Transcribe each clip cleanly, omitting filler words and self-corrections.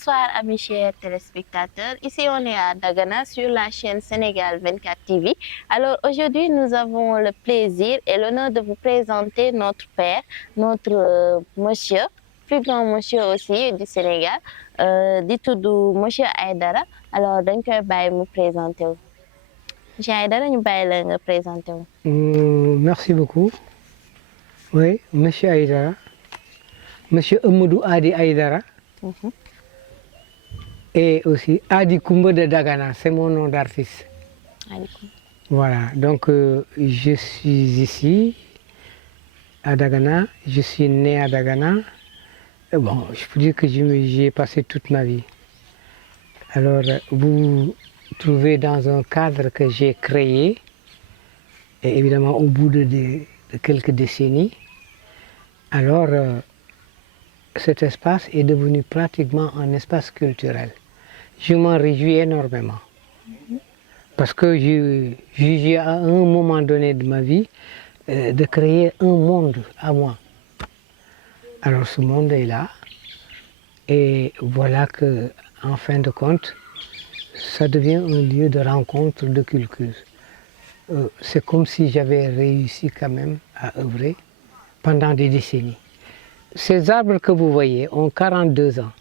Bonsoir amis chers téléspectateurs, ici on est à Dagana sur la chaîne Sénégal 24 TV. Alors aujourd'hui nous avons le plaisir et l'honneur de vous présenter notre père, notre monsieur, plus grand monsieur aussi du Sénégal, di tudd monsieur Aïdara. Alors dañ koy bàyyi mu présenté wu. Monsieur Aïdara ñu bàyyi la nga présenté wu. Merci beaucoup. Oui, monsieur Aïdara, monsieur Amadou Adi Aïdara. Et aussi Adi Koumba de Dagana, c'est mon nom d'artiste. Voilà, donc je suis ici à Dagana, je suis né à Dagana. Et bon, je peux dire que j'y ai passé toute ma vie. Alors, vous trouvez dans un cadre que j'ai créé, et évidemment au bout de quelques décennies, alors cet espace est devenu pratiquement un espace culturel. Je m'en réjouis énormément. Parce que j'ai jugé à un moment donné de ma vie de créer un monde à moi. Alors ce monde est là. Et voilà que, en fin de compte, ça devient un lieu de rencontre, de culture. C'est comme si j'avais réussi quand même à œuvrer pendant des décennies. Ces arbres que vous voyez ont 42 ans.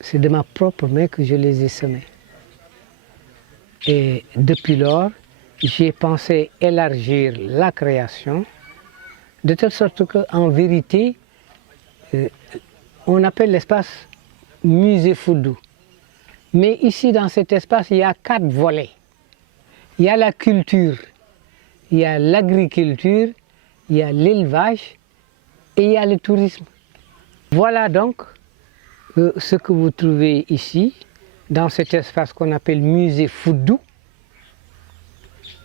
C'est de ma propre main que je les ai semés. Et depuis lors, j'ai pensé élargir la création de telle sorte qu'en vérité, on appelle l'espace musée Foudou. Mais ici, dans cet espace, il y a 4 volets. Il y a la culture, il y a l'agriculture, il y a l'élevage et il y a le tourisme. Voilà donc ce que vous trouvez ici, dans cet espace qu'on appelle musée Foudou.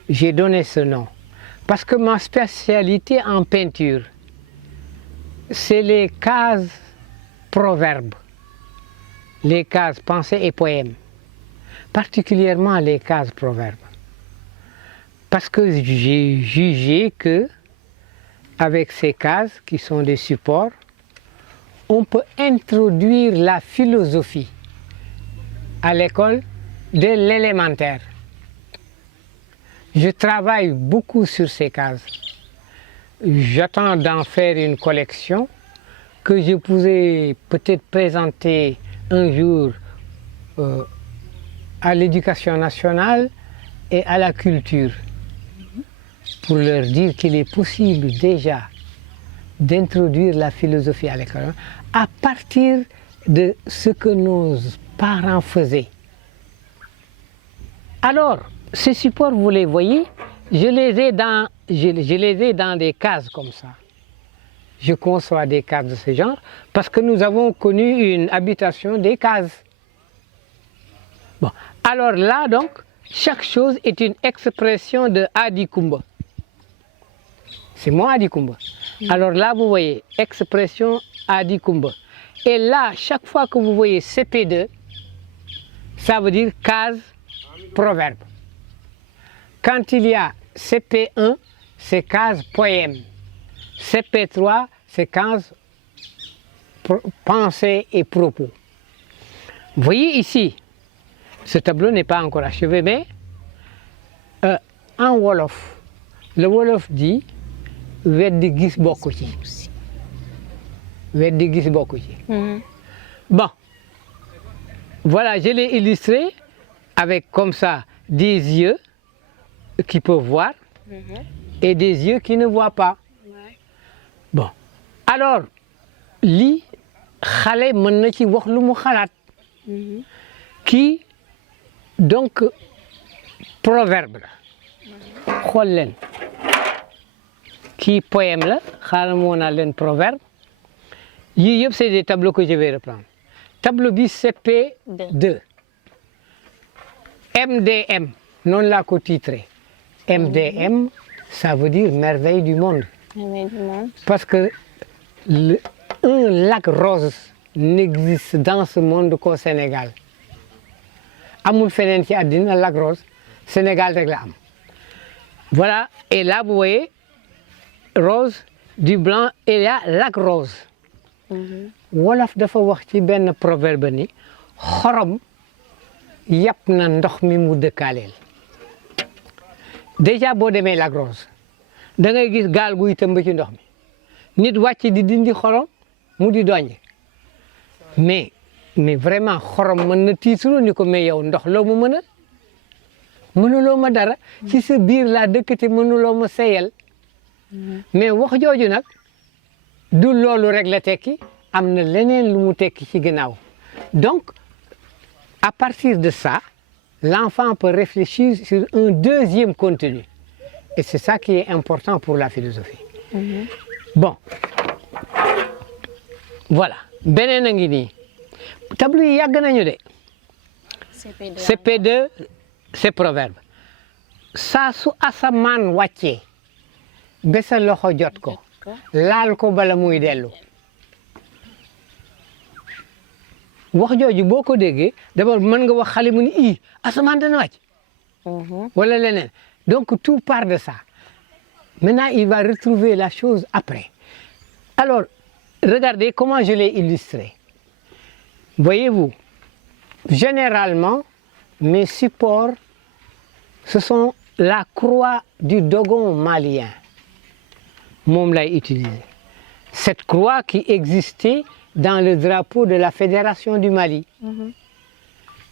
J'ai donné ce nom parce que ma spécialité en peinture, c'est les cases proverbes, les cases pensées et poèmes, particulièrement les cases proverbes. Parce que j'ai jugé que, avec ces cases qui sont des supports, on peut introduire la philosophie à l'école de l'élémentaire. Je travaille beaucoup sur ces cases. J'attends d'en faire une collection que je pourrais peut-être présenter un jour à l'éducation nationale et à la culture, pour leur dire qu'il est possible déjà d'introduire la philosophie à l'école à partir de ce que nos parents faisaient. Alors, ces supports, vous les voyez, je les ai dans des cases comme ça. Je conçois des cases de ce genre parce que nous avons connu une habitation des cases. Bon, alors là donc, chaque chose est une expression de Adi Koumba. C'est moi Adi Koumba. Alors là, vous voyez, expression Adi Koumba. Et là, chaque fois que vous voyez CP2, ça veut dire case proverbe. Quand il y a CP1, c'est case poème. CP3, c'est case pensée et propos. Vous voyez ici, ce tableau n'est pas encore achevé, mais en Wolof, le Wolof dit weddi gis bokku ci. Weddi gis bokku ci. Bon, voilà, je l'ai illustré avec comme ça des yeux qui peuvent voir et des yeux qui ne voient pas. Bon, alors lii xale mën na ci wax lu mu xalaat. Kii donc proverbe la. Xool leen. Kii poème la, xaaral ma woon leen proverbe. Yii yëpp c'est des tableaux que je vais reprendre. Tableau bi CP2. MDM, noonu laa ko titré. MDM, ça veut dire merveille du monde. Parce que un lac rose n'existe dans ce monde qu'au Sénégal. Amul feneen ci àddina lac rose, Sénégal rek la am. Voilà, et là vous voyez, rose, du blanc, et là lac rose. wolof dafa wax ci benn proverbe ni xorom yàpp na ndox mi mu dëkkaaleel déjà boo demee Lac Rose da ngay gis gaal guy tëmb ci ndox mi nit wàcc di dindi xorom mu di doñ mais vraiment xorom mën na tiitru ni ko mais yow ndox loo mu mënuloo ma dara ci sa biir laa dëkk te mënuloo ma seyal mais wax jooju nag du loolu rek la tekki am na leneen lu mu tekki ci ginnaaw donc à partir de ça l'enfant peut réfléchir sur un deuxième contenu et c'est ça qui est important pour la philosophie. Bon voilà beneen a ngi nii tableau yi yàgg nañu de. CP2 c'est proverbe saa su asamaan wàccee ba sa loxo jot ko laal ko bala muy dellu wax jooju boo ko déggee d'abord mën nga wax xale mu ni asamaan dana wàcc wala leneen donc tout part de ça maintenant il va retrouver la chose après alors regardez comment je l'ai illustré voyez-vous généralement mes supports ce sont la croix du Dogon malien moom lay utiliser cette croix qui existait dans le drapeau de la Fédération du Mali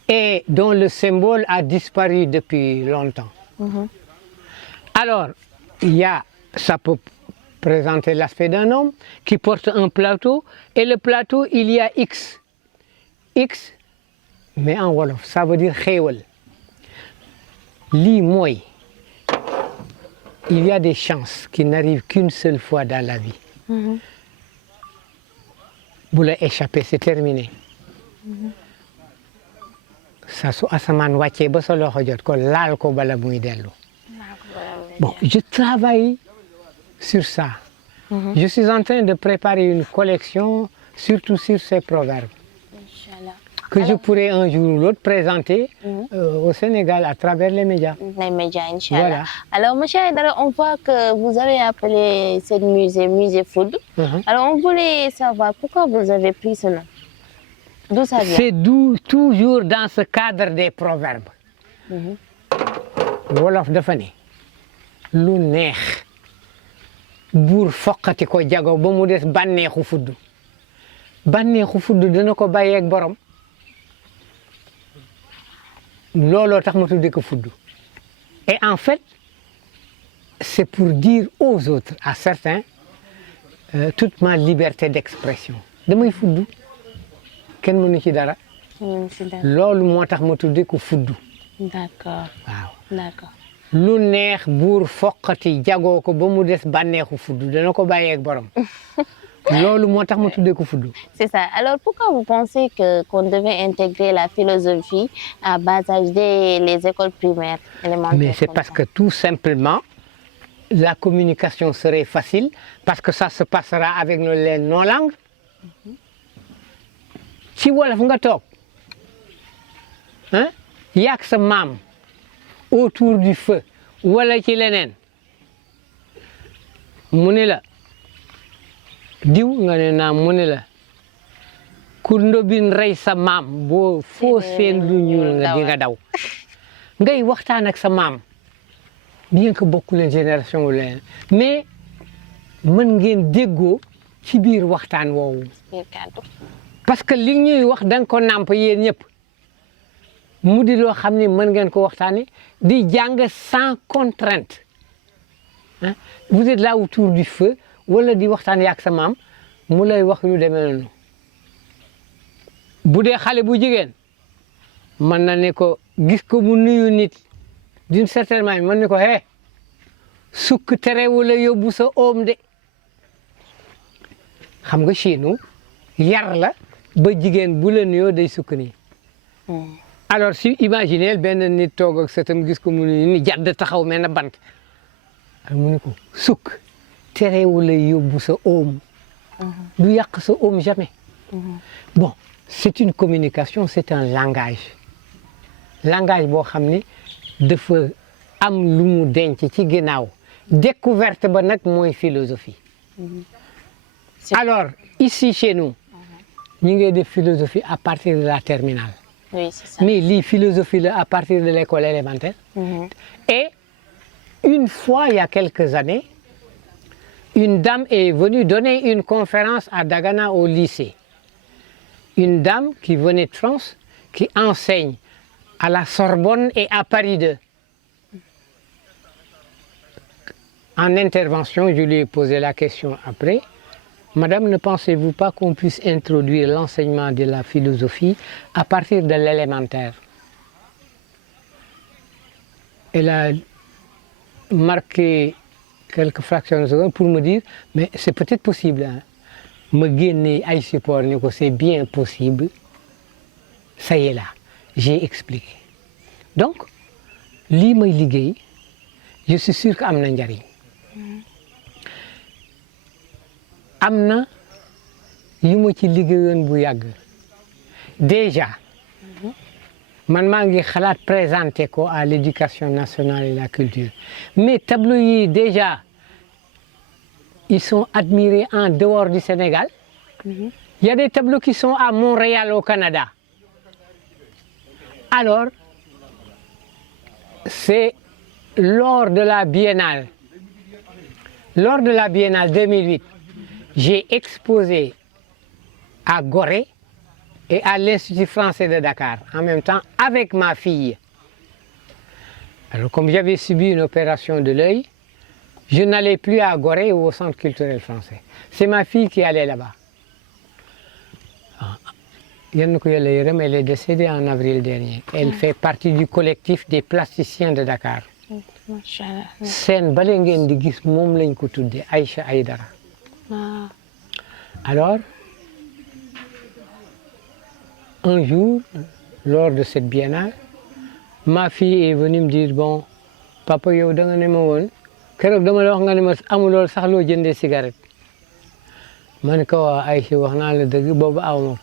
et dont le symbole a disparu depuis longtemps. Alors ça peut présenter l'aspect d'un homme qui porte un plateau et le plateau il y a X mais en wolof ça veut dire xéewal lii mooy il y a des chances qui n'arrivent qu'une seule fois dans la vie bu la échappé c'est terminé saa su asamaan wàccee ba sa loxo jot ko laal ko bala muy dellu bon je travaille sur ça je suis en train de préparer une collection surtout sur ces proverbes que je pourrais un jour ou l'autre présenter au Sénégal à travers les médias. Les médias, Inch'Allah. Voilà. Alors, M. Aïdara, on voit que vous avez appelé ce musée Food. Alors, on voulait savoir pourquoi vous avez pris ce nom. D'où ça vient? C'est toujours dans ce cadre des proverbes. Wolof dafa ne lu neex buur foqati ko jago ba mu des bànneexu fudd dana ko bàyyeeg borom. looloo tax ma tuddee ko fudd et en fait c'est pour dire aux autres à certains toute ma liberté d'expression damay fudd kenn mënu ci dara loolu moo tax ma tuddee ko fudd d'accord d'accord lu neex buur foqati jagoo ko ba mu des bànneexu fudd dana ko bàyyeeg borom loolu moo tax ma tuddee ko fudd. C'est ça. Alors pourquoi vous pensez qu'on devait intégrer la philosophie à bas âge dès les écoles primaires élémentaires? Mais c'est parce que tout simplement la communication serait facile parce que ça se passera avec nos langues. ci wolof nga toog yàgg sa maam autour du feu wala ci leneen mu ne la. diw nga ne naa mu ne la ku ndobin rey sa maam boo foo seen lu ñuul nga di nga daw ngay waxtaan ak sa maam bien que bokku leen génération wu leen mais mën ngeen déggoo ci biir waxtaan woowu parce que li ñuy wax da nga ko nàmp yéen ñëpp mu di loo xam ne mën ngeen ko waxtaane di jàng sans contrainte vous êtes là autour du feu wala di waxtaan yaak sa maam mu lay wax yu demee noonu bu dee xale bu jigéen mën na ne ko gis ko mu nuyu nit d'une certaine manière mën ne ko sukk terewul a yóbbu sa oom de xam nga chinu yar la ba jigéen bu la nuyoo day sukk nii alors si imaginez benn nit toog ak sëtam gis ko mu nuyu ni jadd taxaw mel na bant mu ne ko sukk terewul a yóbbu sa oom du yàq sa oom jamais bon c'est une communication c'est un langage boo xam ne dafa am lu mu denc ci ginnaaw découverte ba nag mooy philosophie alors ici chez nous ñi ngi def philosophie à partir de la terminale. Oui, c'est ça. Mais la philosophie là à partir de l'école élémentaire. Et une fois, il y a quelques années, une dame est venue donner une conférence à Dagana au lycée. Une dame qui venait de France, qui enseigne à la Sorbonne et à Paris 2. En intervention, je lui ai posé la question après. Madame, ne pensez-vous pas qu'on puisse introduire l'enseignement de la philosophie à partir de l'élémentaire? Elle a marqué quelques fractions de seconde pour me dire, mais c'est peut-être possible. Hein. Me guéner à support, c'est bien possible. Ça y est là, j'ai expliqué. Donc, li may liggéey, je suis sûr que am na njariñ. Am na yu ma ci liggéeyoon bu yàgg. Déjà, man maa ngi xalaat présenter ko à l'éducation nationale et la culture. Mais tableaux yi déjà, ils sont admirés en dehors du Sénégal. Il y a des tableaux qui sont à Montréal au Canada. Alors, c'est lors de la Biennale. Lors de la Biennale 2008, j'ai exposé à Gorée et à l'Institut français de Dakar, en même temps avec ma fille. Alors, comme j'avais subi une opération de l'œil, je n'allais plus à Gorée ou au Centre culturel français. C'est ma fille qui allait là-bas. Elle est décédée en avril dernier. Elle fait partie du collectif des plasticiens de Dakar. Sen bale ngeen di gis moom lañ ko tuddee Aïcha Aïdara. Alors, un jour, lors de cette biennale, ma fille est venue me dire, bon, papa yow da nga ne ma woon keroog dama la wax nga ne ma amuloo sax loo jëndee cigarette. Ma ne ko waa Aïcha wax naa la dëgg boobu aw ma ko.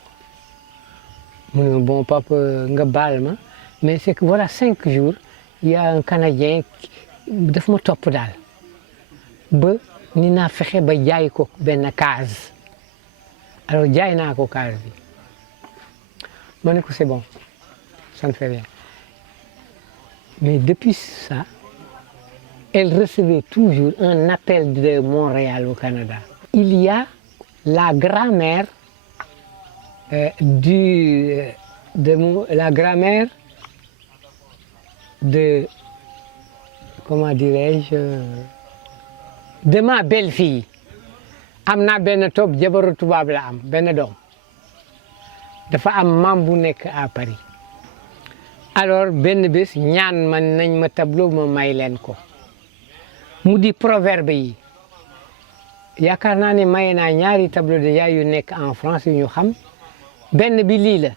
Mu ne bon papa nga baal ma mais c'est que voilà 5 jours il y a un Canadien daf ma topp daal ba ni naa fexe ba jaay ko benn case alors jaay naa ko case bi ma ne ko c'est bon ça ne fait rien mais depuis ça elle recevait toujours un appel de Montréal au Canada. Il y a la grand-mère la grand-mère de comment dirais-je de ma belle-fille am naa benn topp jabaru tubaab la am benn doom dafa am maam bu nekk à Paris alors benn bés ñaan man nañ ma tableau ma may leen ko mu di proverbe yi yaakaar naa ne may naa ñaari tableau déjà yu nekk en France yu ñu xam benn bi lii la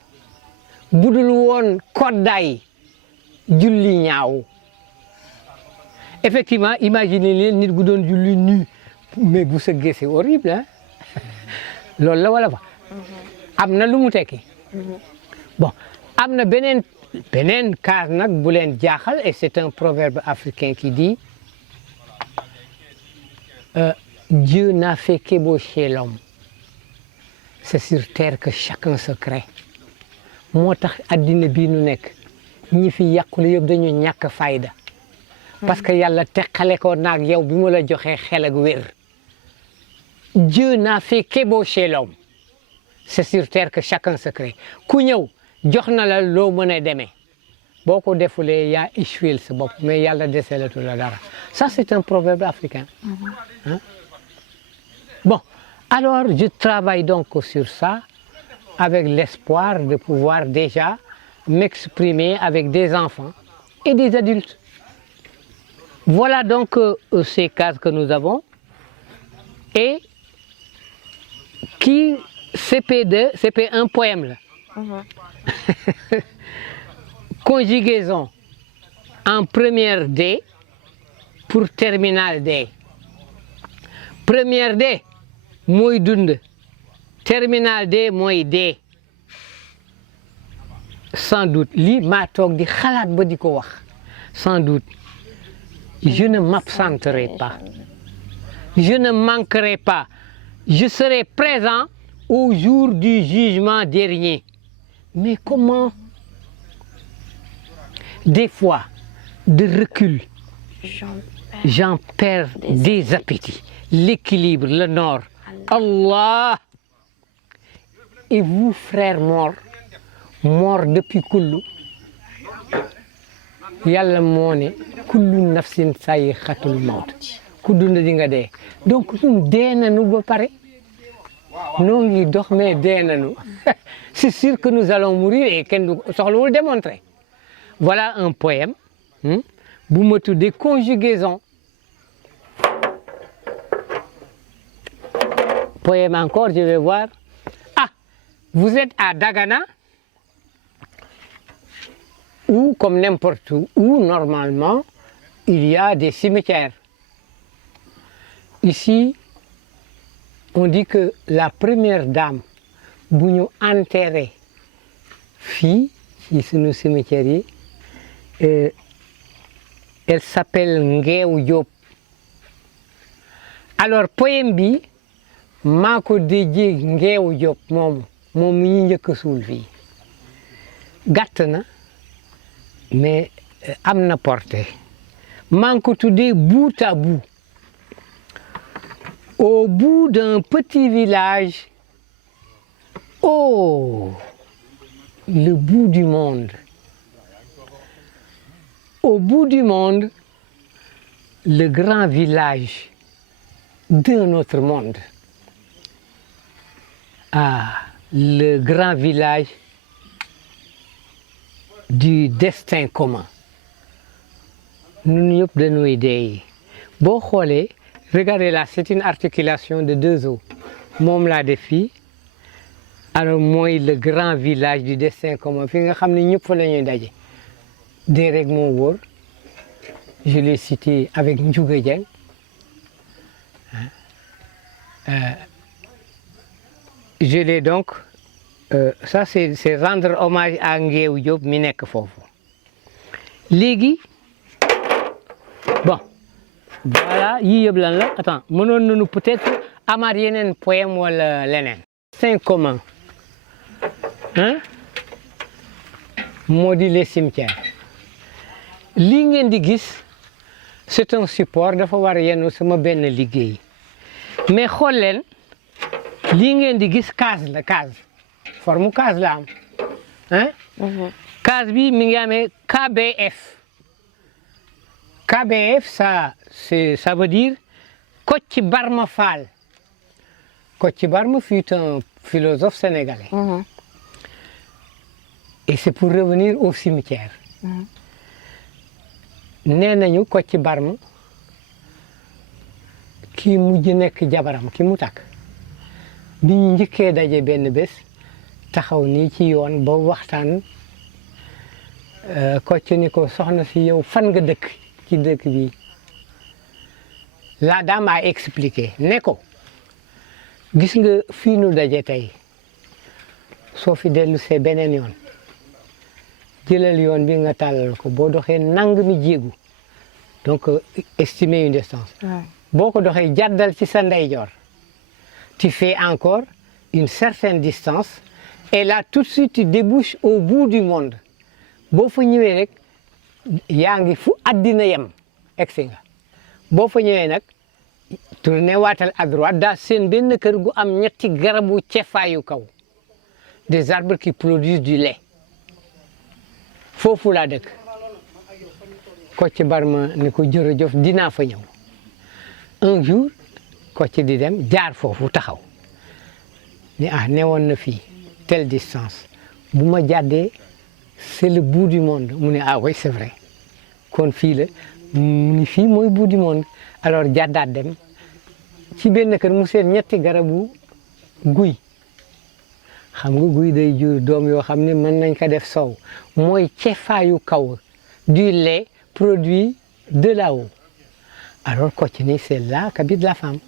budul woon koddaay julli ñaaw effectivement imaginez leen nit gu doon julli nu mais bu sëggee c'est horrible hein loolu la wala fa am na lu mu tekki bon am na beneen kaas nag bu leen jaaxal et c'est un proverbe africain qui dit Dieu n'a fait qu'ébaucher l'homme c'est sur terre que chacun se crée moo tax addina bii nu nekk ñi fi yàqule yëpp dañu ñàkk fayda parce que yàlla teqale ko naag yow bi mu la joxee xel ak wér Dieu n'a fait qu'ébaucher l'homme c'est sur terre que chacun se crée ku ñëw jox na la loo mën a demee boo ko defulee yaa échoué sa bopp mais yàlla deselatu la dara ça c'est un proverbe africain hein? Bon alors je travaille donc sur ça avec l'espoir de pouvoir déjà m'exprimer avec des enfants et des adultes. Voilà donc ces cases que nous avons et qui CP2, CP1 poème là. Conjugaison en première D pour terminale D. Première D mooy dund, terminale D mooy D. Sans doute lii maa toog di xalaat ba di ko wax sans doute je ne m'absenterai pas je ne manquerai pas je serai présent au jour du jugement dernier. Mais comment? Des fois, de recul, j'en perds des appétits. L'équilibre, le nord. Allah! Et vous, frères morts depuis kullu, yàlla moo ne kullu nafsin sayiqatul mawt ku dund di nga dee. Donc ñun dee nañu ba pare noo ngi dox mais dee nañu. C'est sûr que nous allons mourir et kenn du soxlawul démontrer. Voilà un poème bu ma tuddee conjugaison. Poème encore, je vais voir. Ah, vous êtes à Dagana, où, comme n'importe où, normalement, il y a des cimetières. Ici, on dit que la première dame bu ñu enterré fii ci sunu cimetière yi, elle s'appelle Ngeew Diop. Alors poème bi maa ko déjee Ngeew Diop moom ñu njëkk a suul fii. Gàtt na mais am na portée. Maa ngi ko tuddee bout à bout. Au bout d'un petit village, oh, le bout du monde. Au bout du monde, le grand village d'un autre monde. Ah, le grand village du destin commun. Ñun ñëpp dañuy dee. Boo xoolee, regardez là, c'est une articulation de deux os. Moom laa def fii. Alors mooy le grand village du destin commun fi nga xam ne ñëpp fa la ñuy daje. Dee rek moo wóor. Je l'ai cité avec Ndiouga Dieng. Je l'ai donc, ça c'est rendre hommage à Ngeew Diop mi nekk foofu. Léegi bon voilà yii yëpp lan la attends mënoon nañu peut-être amaat yeneen poème wala leneen. Destin commun moo di les cimetières. Lii ngeen di gis c'est un support dafa war yenn sama benn liggéey mais xool leen lii ngeen di gis case la case forme case la am case bi mi ngi amee KBF. KBF ça veut dire Kocc Barma Fall. Kocc Barma fut un philosophe sénégalais. Et c'est pour revenir au cimetière. Nee nañu Kocc Barma kii mujj nekk jabaram ki mu takk bi ñu njëkkee daje benn bés taxaw nii ci yoon ba waxtaan Kocc ni ko soxna si yow fan nga dëkk ci dëkk bi. La dame a expliqué ne ko gis nga fii nu daje tey soo fi dellu see beneen yoon jëlal yoon bi nga tàllal ko boo doxee nangami jéegu donc estimer une distance. boo ko doxee jàddal ci sa ndeyjoor tu fais encore une certaine distance et là tout de suite tu débouches au bout du monde boo fa ñëwee rek yaa ngi fu àddina yem egsi nga boo fa ñëwee nag tourné waatal à droite daa seen benn kër gu am ñetti garabu cefaayu kaw des arbres qui produisent du lait foofu laa dëkk. Kocc Barma ni ko jërëjëf dinaa fa ñëw un jour Kocc di dem jaar foofu taxaw ni newoon na fii telle distance bu ma jàddee c'est le bout du monde mu ne oui c'est vrai kon fii la mu ni fii mooy bout du monde alors jàddaat dem ci benn kër mu seen ñetti garabu guy xam nga guy day jur doom yoo xam ne mën nañ ko def soow mooy cefaayu kaw du lait produit de là-haut alors Kocc ni c'est là qu'habite la femme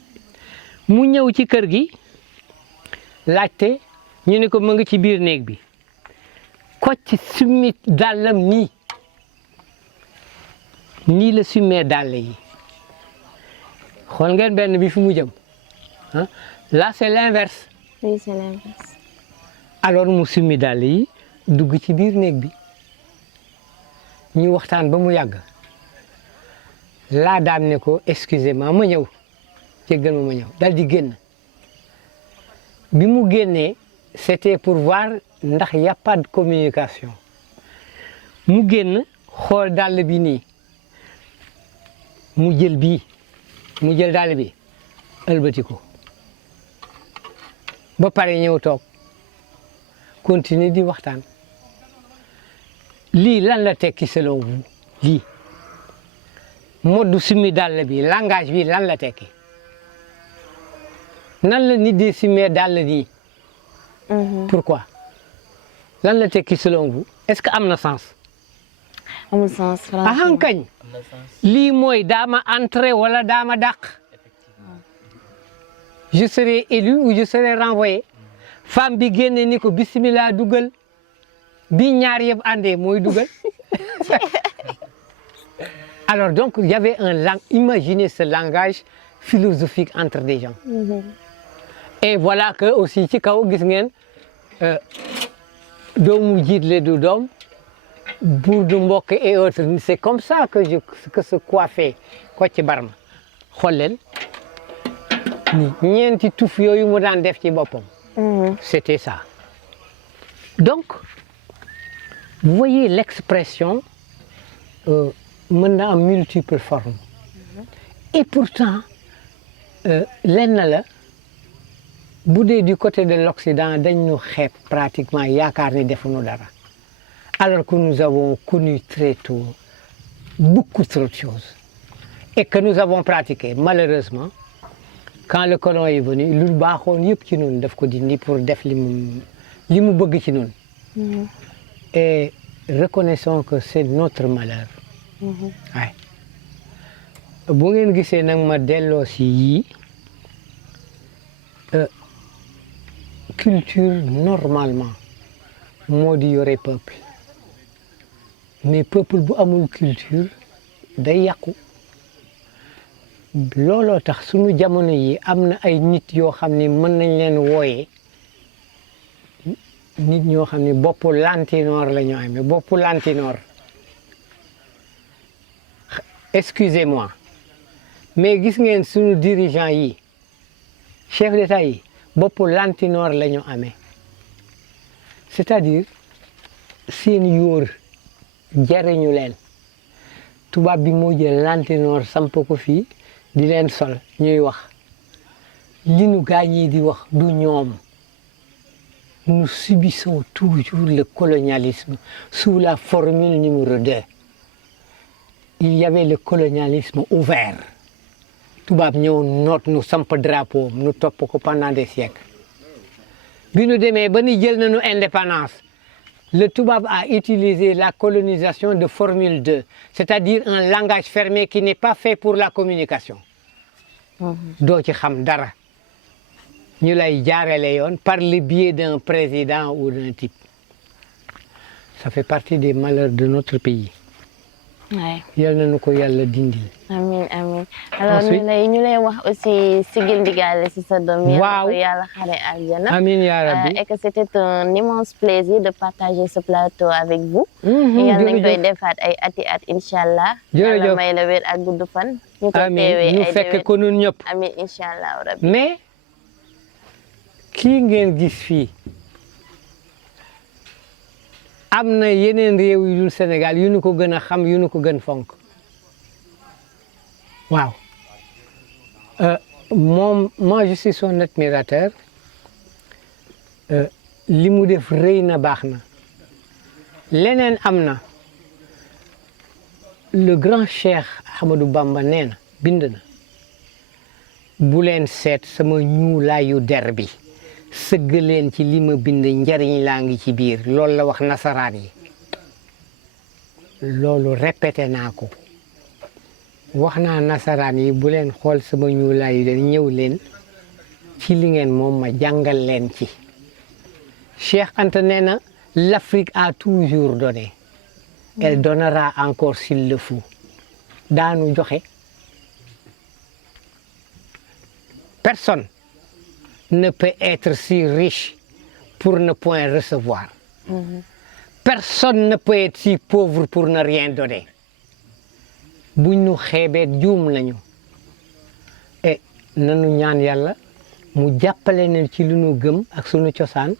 mu ñëw ci kër gi laajte ñu ne ko mu ngi ci biir néeg bi Kocc summi dàllam nii la summee dàll yi xool ngeen benn bi fi mu jëm là c'est l'inverse oui c'est l'inverse. alors mu summi dàll yi dugg ci biir néeg bi ñu waxtaan ba mu yàgg la dame ne ko excusez-moi ma ñëw jéggal ma ñëw dal di génn bi mu génnee c'était pour voir ndax y a pas de communication mu génn xool dàll bi nii mu jël dàll bi ëlbati ko ba pare ñëw toog continuer di waxtaan lii lan la tekki selon vous lii moddu summi dàll bi langage bi lan la tekki nan la nit di simmee dàll nii pourquoi lan la tekki selon vous est-ce que am na sens amul sens franchement. ahankañ lii mooy daama entré wala daama dàq je serai élu ou je serai renvoyé femme bi génne ni ko bismillah dugal bi ñaar yëpp àndee mooy dugal alors donc il y avait imaginez ce langage philosophique entre des gens et voilà que aussi ci kaw gis ngeen doomu jiitle du doom buur du mbokk et autres c'est comme ça que se coiffait Kocc Barma xool leen ni ñeenti tuf yooyu mu daan def ci boppam c'était ça donc vous voyez l'expression mën na am multiples formes et pourtant lenn la bu dee du côté de l'Occident dañ ñu xeeb pratiquement yaakaar ni defuñu dara alors que nous avons connu très tôt beaucoup trop de choses et que nous avons pratiqué malheureusement quand le colon est venu lu baaxoon yëpp ci ñun daf ko dindi pour def li mu bëgg ci ñun et reconnaissons que c'est notre malheur waay bu ngeen gisee nag ma delloo si yii culture normalement moo di yore peuple mais peuple bu amul culture day yàqu looloo tax sunu jamono yi am na ay nit yoo xam ne mën nañ leen wooyee nit ñoo xam ne boppu lantinoor la ñu amee boppu lantinoor excusez-moi mais gis ngeen sunu dirigeant yi chef d'État yi boppu lantinoor la ñu amee c'est-à-dire seen yóor jariñu leen tubaab bi moo jël lantinoor samp ko fii di leen sol ñuy wax li nu gaañi di wax du ñoom nous subissons toujours le colonialisme sous la formule numéro 2 il y avait le colonialisme ouvert tubaab ñëw noot nu samp drapeau nu topp ko pendant des siècles bi nu demee ba ni jël nañu indépendance le tubaab a utilisé la colonisation de formule 2 c'est-à-dire un langage fermé qui n'est pas fait pour la communication doo ci xam dara ñu lay jaarale yoon par le biais d'un président ou d'un type ça fait partie des malheurs de notre pays yal nañu ko yàlla dindil amiin amiin alors ñu lay wax aussi sigil ndigaale si sa doom yàlla ko yàlla xare aljana amiin yaa rabbi et que c'était un immense plaisir de partager ce plateau avec vous yàlla nañ koy defaat ay ati at inchallah yàlla may la wér ak gudd fan ñu ko teewee ñu fekk ko nun ñëpp amiin inchallah rabbi mais kii ngeen gis fii am na yeneen réew yu dul Sénégal yu nu ko gën a xam yu nu ko gën fonk waaw moom moi je suis son admirateur li mu def rëy na baax na leneen am na le grand cheikh Ahmadou Bamba nee na bind na bu leen seet sama ñuulaayu der bi sëgg leen ci li ma bind njariñ laa ngi ci biir loolu la wax nasaraan yi loolu répété naa ko wax naa nasaraan yi bu leen xool sama ñuulaayu der ñëw leen ci li ngeen moom ma jàngal leen ci Cheikh Anta nee na l'Afrique a toujours donné elle donnera encore s'il le faut daanu joxe personne ne peut être si riche pour ne point recevoir. Personne ne peut être si pauvre pour ne rien donner. buñ ñu xeebee juum nañu et nanu ñaan yàlla mu jàppale na ci lu ñu gëm ak sunu cosaan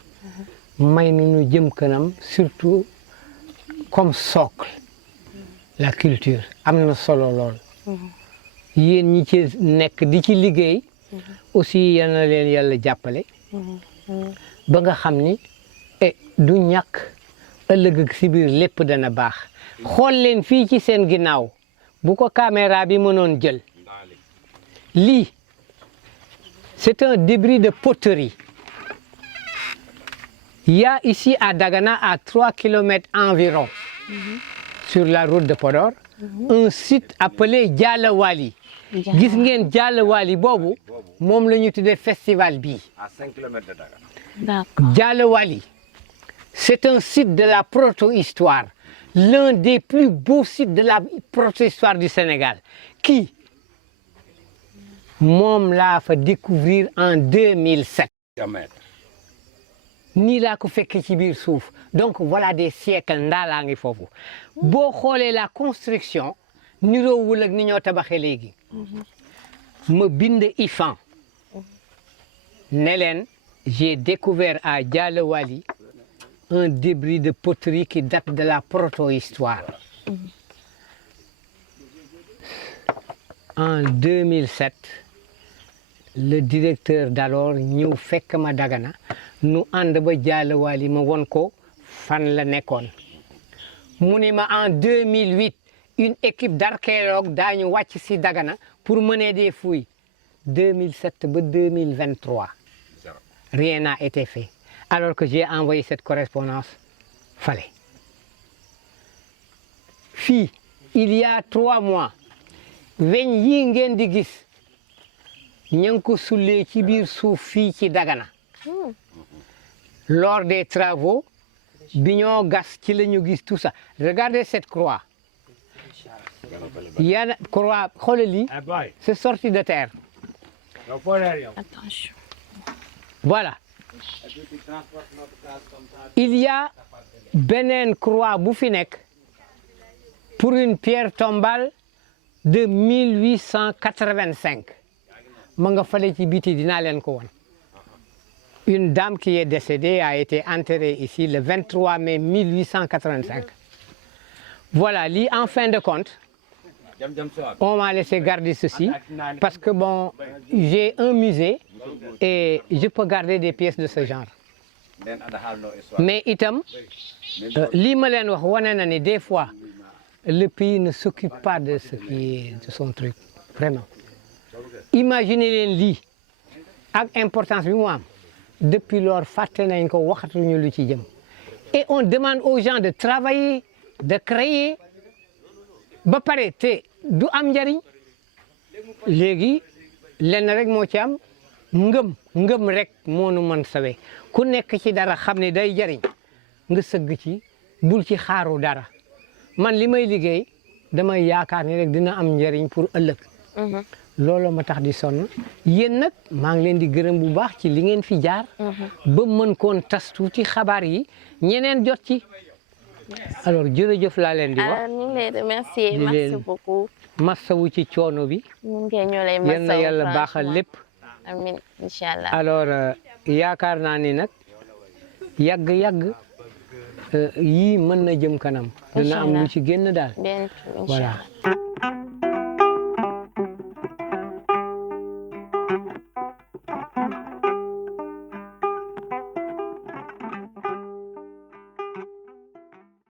may nu ñu jëm kanam surtout comme socle la culture am na solo lool yéen ñi ci nekk di ci liggéey aussi yal na leen yàlla jàppale ba nga xam ni du ñàkk ëllëg ak si biir lépp dana baax xool leen fii ci seen ginnaaw bu ko caméra bi mënoon jël lii c'est un débris de poterie. Il y a ici à Dagana, à 3 kilomètres environ, sur la route de Podor, un site appelé Dialawali. Gis ngeen Dialawali boobu moom la ñu tuddee festival bii. À 5 kilomètres de Dagana. D'accord. Dialawali, c'est un site de la proto-histoire, l'un des plus beaux sites de la proto-histoire du Sénégal. Qui moom laa fa découvrir en 2007. nii laa ko fekk ci biir suuf donc voilà des siècles ndaalaa ngi foofu boo xoolee la construction niroowul ak ni ñoo tabaxee léegi ma bind IFAN ne leen j'ai découvert à Dialawali un débris de poterie qui date de la proto-histoire en 2007 le directeur d'alors ñëw fekk ma Dagana nu ànd ba Dialawali ma won ko fan la nekkoon mu ne ma en 2008 une équipe d'archéologues daañu wàcc si Dagana pour mener des fouilles 2007 ba 2023 rien n'a été fait alors que j'ai envoyé cette correspondance fale fii il y a 3 mois weñ yii ngeen di gis ña ngi ko sullee ci biir suuf fii ci Dagana lors des travaux bi ñoo gas ci la ñu gis tout ça regardez cette croix il y a croix xoolal lii c'est sorti de terre Attention. voilà il y a beneen croix bu fi nekk pour une pierre tombale de 1885 ma nga fale ci biti dinaa leen ko won une dame qui est décédée a été enterrée ici le 23 mai 1885 voilà lii en fin de compte on m'a laissé garder ceci parce que bon j'ai un musée et je peux garder des pièces de ce genre mais itam lii ma leen wax wane na ni des fois le pays ne s'occupe pas de ce qui est de son truc vraiment imaginez leen lii ak importance bi mu am depuis lors fàtte nañ ko waxatuñu lu ci jëm et on demande aux gens de travailler de créer ba pare te du am njariñ léegi lenn rek moo ci am ngëm rek moo nu mën sawe ku nekk ci dara xam ne day jariñ nga sëgg ci bul ci xaaru dara man li may liggéey damay yaakaar ni rek dina am njariñ pour ëllëg loolu ma tax di sonn yéen nag maa ngi leen di gërëm bu baax ci li ngeen fi jaar ba mën koon tas tuuti xabaar yi ñeneen jot ci alors jërëjëf laa leen di wax ñu ngi lay remercier merci beaucoup massawu ci coono bi ñu ngi ñoo lay yal na yàlla baaxal lépp amiin incha allah alors yaakaar naa ni nag yàgg yii mën na jëm kanam dina am lu ci génn daal bien voilà